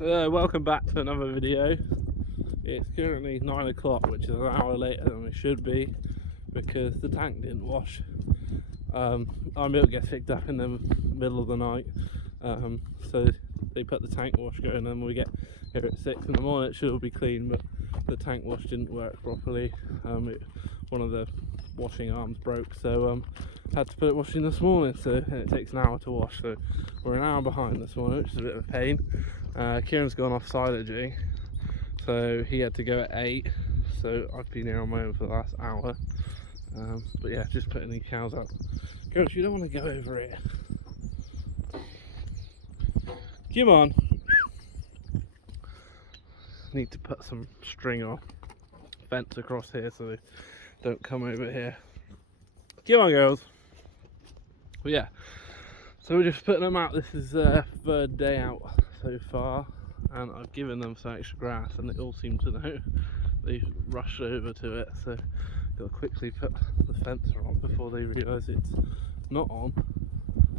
Welcome back to another video. It's currently 9 o'clock, which is an hour later than it should be because the tank didn't wash. Our milk gets picked up in the middle of the night, so they put the tank wash going, and then we get here at 6 in the morning. It should all be clean, but the tank wash didn't work properly. One of the washing arms broke, so had to put it washing this morning, and it takes an hour to wash, so we're an hour behind this morning, which is a bit of a pain. Kieran's gone off silaging, so he had to go at 8, so I've been here on my own for the last hour. But yeah, just putting these cows out. Girls, you don't want to go over it. Come on. Need to put some string or fence across here so they don't come over here. Come on, girls. But yeah, so we're just putting them out. This is their third day out so far, and I've given them some extra grass, and they all seem to know. They rushed over to it, so got to quickly put the fence on before they realise it's not on.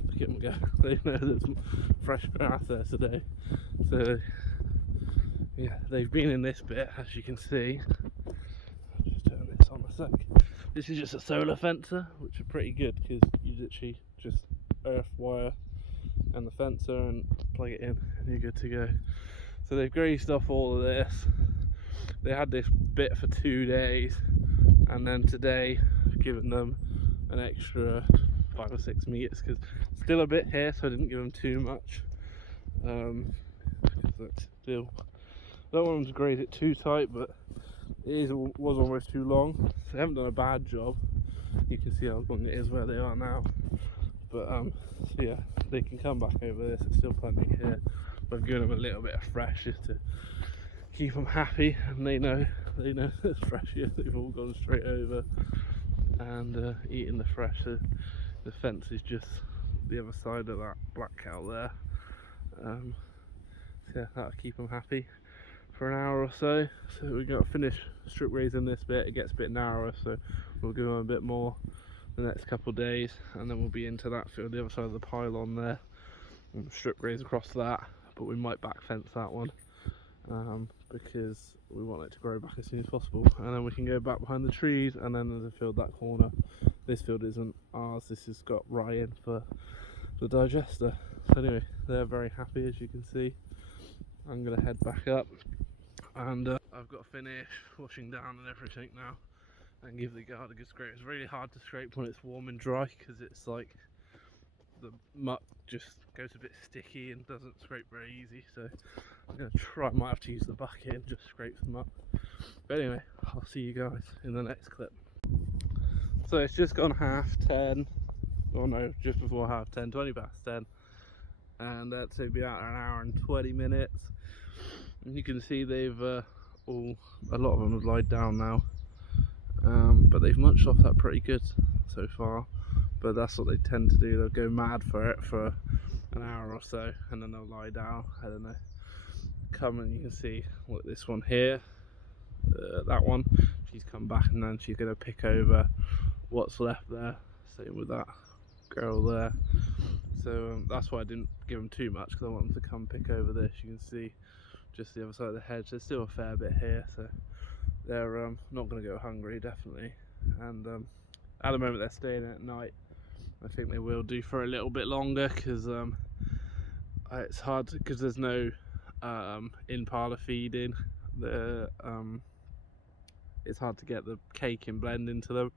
Look at them go. They know there's fresh grass there today. So yeah, they've been in this bit, as you can see. I'll just turn this on a sec. This is just a solar fencer, which are pretty good because you literally just earth wire and the fencer and plug it in and you're good to go. So they've grazed off all of this. They had this bit for 2 days, and then today I've given them an extra 5 or 6 meters because still a bit here, so I didn't give them too much. Still, I don't want them to graze it too tight, but was almost too long. So they haven't done a bad job. You can see how long it is where they are now. But so yeah, they can come back over this. There's still plenty here. I've given them a little bit of fresh just to keep them happy, and they know it's fresh here. They've all gone straight over and eating the fresh. So the fence is just the other side of that black cow there. So yeah, that'll keep them happy for an hour or so. So we're going to finish strip grazing this bit. It gets a bit narrower, so we'll give them a bit more the next couple of days, and then we'll be into that field, the other side of the pylon there, and strip graze across that. But we might back fence that one because we want it to grow back as soon as possible, and then we can go back behind the trees, and then there's a field that corner. This field isn't ours, this has got rye in for the digester. So anyway, they're very happy, as you can see. I'm going to head back up, and I've got to finish washing down and everything now and give the yard a good scrape. It's really hard to scrape when it's warm and dry because it's like the muck just goes a bit sticky and doesn't scrape very easy, so I'm going to try. I might have to use the bucket and just scrape them up. But anyway, I'll see you guys in the next clip. So it's just gone 10:30, or no, just before 10:30, 20 past 10, and that's to be out in an hour and 20 minutes. And you can see they've a lot of them have lied down now, but they've munched off that pretty good so far. But that's what they tend to do. They'll go mad for it for an hour or so, and then they'll lie down. I don't know. Come, and you can see, look, this one here, that one, she's come back, and then she's going to pick over what's left there. Same with that girl there. So that's why I didn't give them too much, because I want them to come pick over this. You can see just the other side of the hedge. There's still a fair bit here, so they're not going to go hungry, definitely. And at the moment they're staying at night. I think they will do for a little bit longer because it's hard because there's no in-parlour feeding. It's hard to get the cake and blend into them,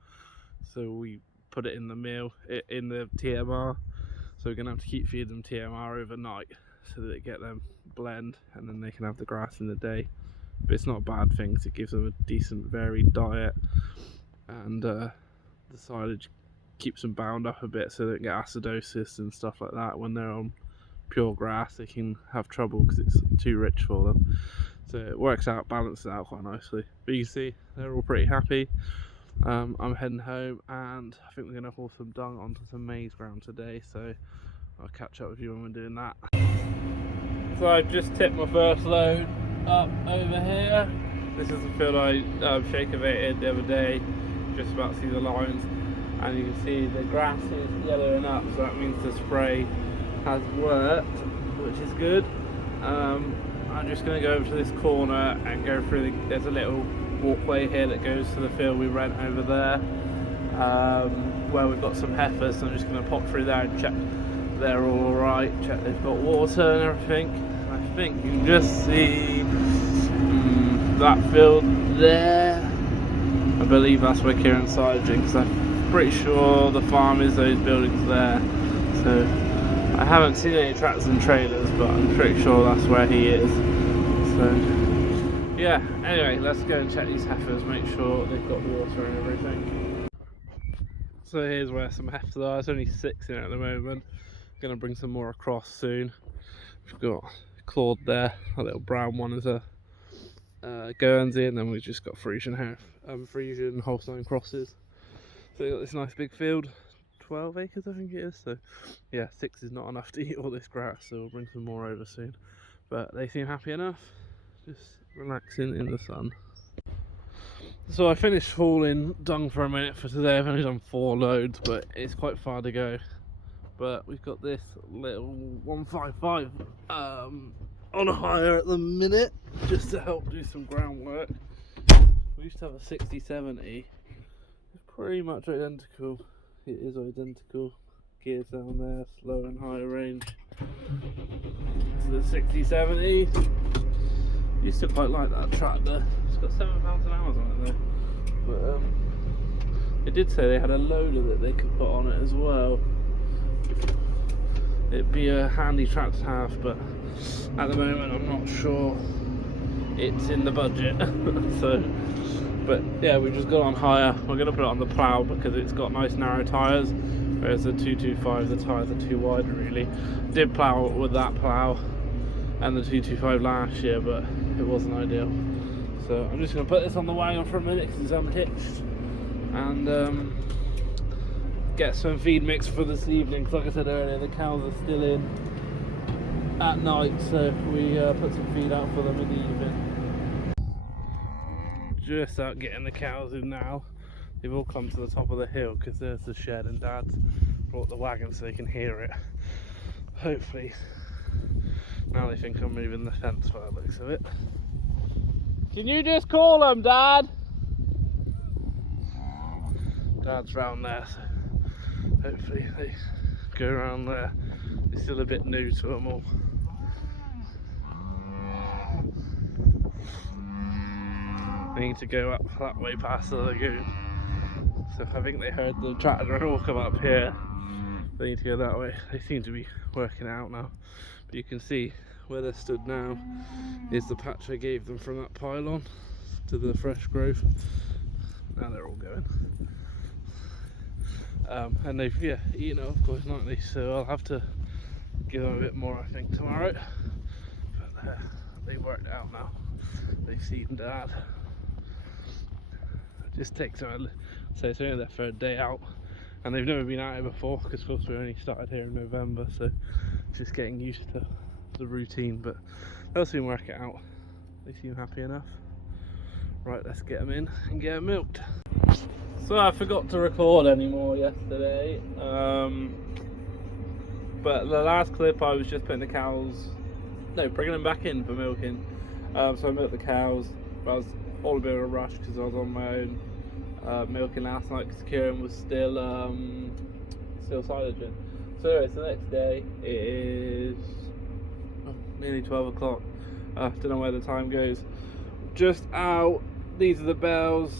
so we put it in the meal, in the TMR. So we're going to have to keep feeding them TMR overnight so that they get them blend, and then they can have the grass in the day. But it's not a bad thing because it gives them a decent varied diet, and the silage keeps them bound up a bit so they don't get acidosis and stuff like that. When they're on pure grass they can have trouble because it's too rich for them. So it works out, balances out quite nicely. But you can see they're all pretty happy. I'm heading home, and I think we're going to haul some dung onto some maize ground today, so I'll catch up with you when we're doing that. So I've just tipped my first load up over here. This is the field I shake-avated the other day, just about to see the lines, and you can see the grass is yellowing up, so that means the spray has worked, which is good. I'm just going to go over to this corner and go through there's a little walkway here that goes to the field we rent over there, where we've got some heifers, so I'm just going to pop through there and check they're all alright, check they've got water and everything. And I think you can just see that field there. I believe that's where Kieran's silaging, because I'm pretty sure the farm is those buildings there. So I haven't seen any tractors and trailers, but I'm pretty sure that's where he is. So yeah, anyway, let's go and check these heifers, make sure they've got water and everything. So here's where some heifers are. There's only 6 in at the moment. I'm going to bring some more across soon. We've got Claude there, a little brown one is a Guernsey, and then we've just got Frisian Holstein crosses. So we've got this nice big field, 12 acres I think it is. So yeah, 6 is not enough to eat all this grass, so we'll bring some more over soon. But they seem happy enough, just relaxing in the sun. So I finished hauling dung for a minute for today. I've only done 4 loads, but it's quite far to go. But we've got this little 155 on hire at the minute, just to help do some groundwork. We used to have a 6070. It's pretty much identical. It is identical. Gears down there, slow and higher range to the 6070. Used to quite like that tractor. It's got 7 pounds an hour on it though. But they did say they had a loader that they could put on it as well. It'd be a handy tractor to have, but at the moment I'm not sure it's in the budget. So, but yeah, we just got on hire. We're going to put it on the plough because it's got nice narrow tyres, whereas the 225, the tyres are too wide really. Did plough with that plough and the 225 last year, but it wasn't ideal. So I'm just going to put this on the wagon for a minute because it's unhitched, and get some feed mix for this evening, because like I said earlier, the cows are still in at night, so we put some feed out for them in the evening. Just out getting the cows in now. They've all come to the top of the hill because there's the shed, and Dad's brought the wagon so they can hear it. Hopefully now they think I'm moving the fence by the looks of it. Can you just call them, Dad? Dad's round there, so hopefully they go around there. It's still a bit new to them all. They need to go up that way past the lagoon. So I think they heard the tractor all come up here. They need to go that way. They seem to be working it out now. But you can see where they're stood now is the patch I gave them from that pylon to the fresh growth. Now they're all going. And they've eaten it, of course, nightly, so I'll have to give them a bit more I think tomorrow. But they've worked it out now. They've seen Dad. It just takes them, so it's only their 3rd day out, and they've never been out here before because of course we only started here in November, so just getting used to the routine, but they'll soon work it out. They seem happy enough. Right, let's get them in and get them milked. So I forgot to record anymore yesterday, but the last clip I was just putting the cows, bringing them back in for milking. So I milked the cows, but I was all a bit of a rush because I was on my own milking last night because Kieran was still silaging. So anyway, so the next day it is nearly 12 o'clock. I don't know where the time goes. Just out. These are the bales.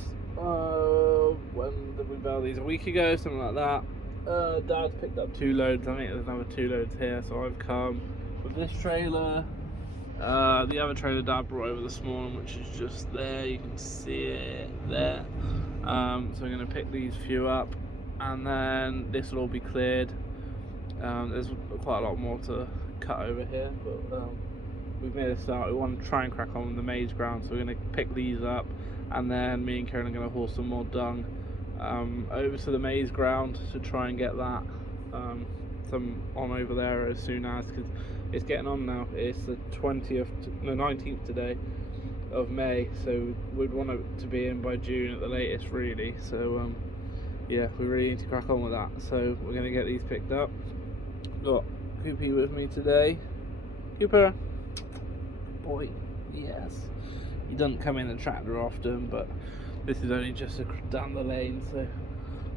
When did we bale these? A week ago, something like that. Dad's picked up 2 loads. I think there's another 2 loads here, so I've come with this trailer. The other trailer Dad brought over this morning, which is just there, you can see it there. So I'm going to pick these few up, and then this will all be cleared. There's quite a lot more to cut over here, but we've made a start. We want to try and crack on with the maize ground, so we're going to pick these up, and then me and Karen are going to haul some more dung over to the maize ground to try and get that some on over there as soon as, because it's getting on now. It's the 19th today of May, so we'd want it to be in by June at the latest really. So yeah, we really need to crack on with that, so we're going to get these picked up. Got Coopy with me today. Cooper, boy. Yes. He doesn't come in the tractor often, but this is only just down the lane, so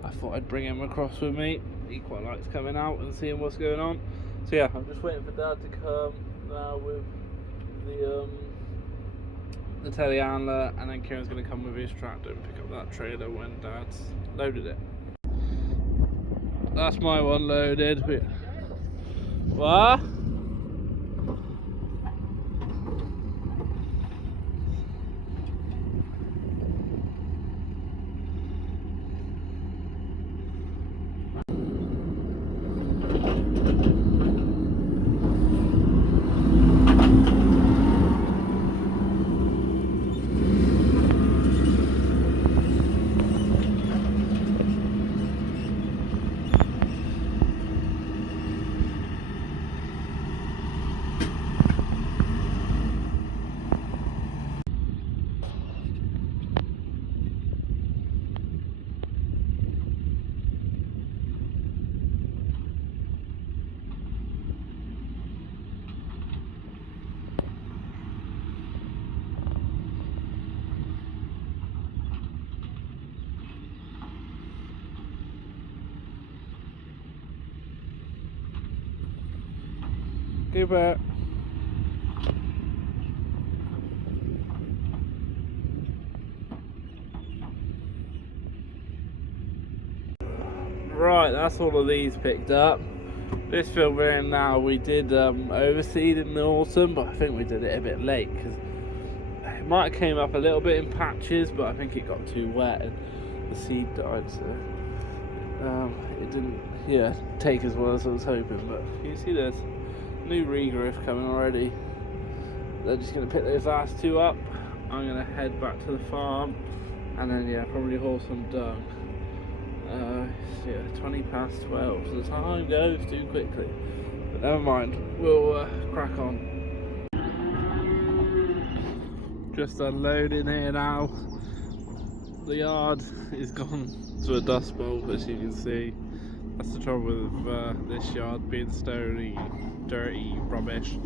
I thought I'd bring him across with me. He quite likes coming out and seeing what's going on. So yeah, I'm just waiting for Dad to come now with the telehandler, and then Kieran's going to come with his tractor and pick up that trailer when Dad's loaded it. That's my one loaded. What? Give it. Right, that's all of these picked up. This field we're in now, we did overseed in the autumn, but I think we did it a bit late because it might have came up a little bit in patches, but I think it got too wet and the seed died, so it didn't take as well as I was hoping. But you see there's new regrowth coming already. They're just going to pick those last two up. I'm going to head back to the farm and then probably haul some dung. 20 past 12, so the time goes too quickly, but never mind, we'll crack on. Just unloading here now. The yard is gone to a dust bowl, as you can see. That's the trouble with this yard being stony, dirty, rubbish.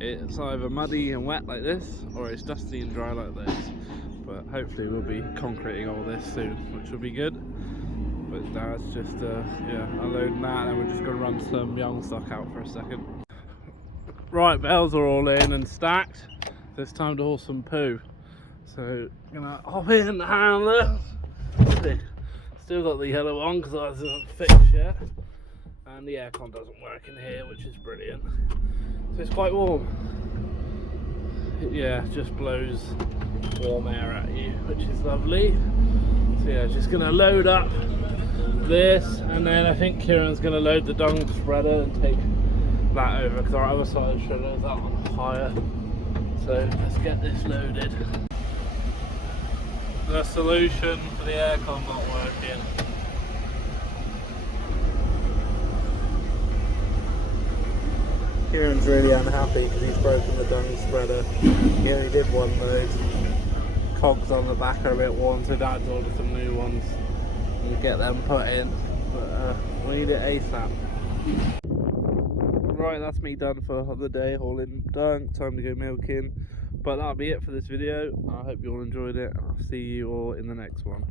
It's either muddy and wet like this, or it's dusty and dry like this. But hopefully we'll be concreting all this soon, which will be good. But now it's just unloading that, and we're just going to run some young stock out for a second. Right, bales are all in and stacked, so it's time to haul some poo. So I'm going to hop in the handler. Still got the yellow on because I wasn't fixed yet, and the aircon doesn't work in here, which is brilliant. So it's quite warm. It just blows warm air at you, which is lovely. So just going to load up this, and then I think Kieran's going to load the dung spreader and take that over because our other side shredder is out on higher. So let's get this loaded. The solution for the aircon not working. Kieran's really unhappy because he's broken the dung spreader. He only did one load. Cogs on the back are a bit worn, so Dad's ordered some new ones. We'll get them put in, but we need it ASAP. Right, that's me done for the day, hauling dung, time to go milking. But that'll be it for this video. I hope you all enjoyed it, and I'll see you all in the next one.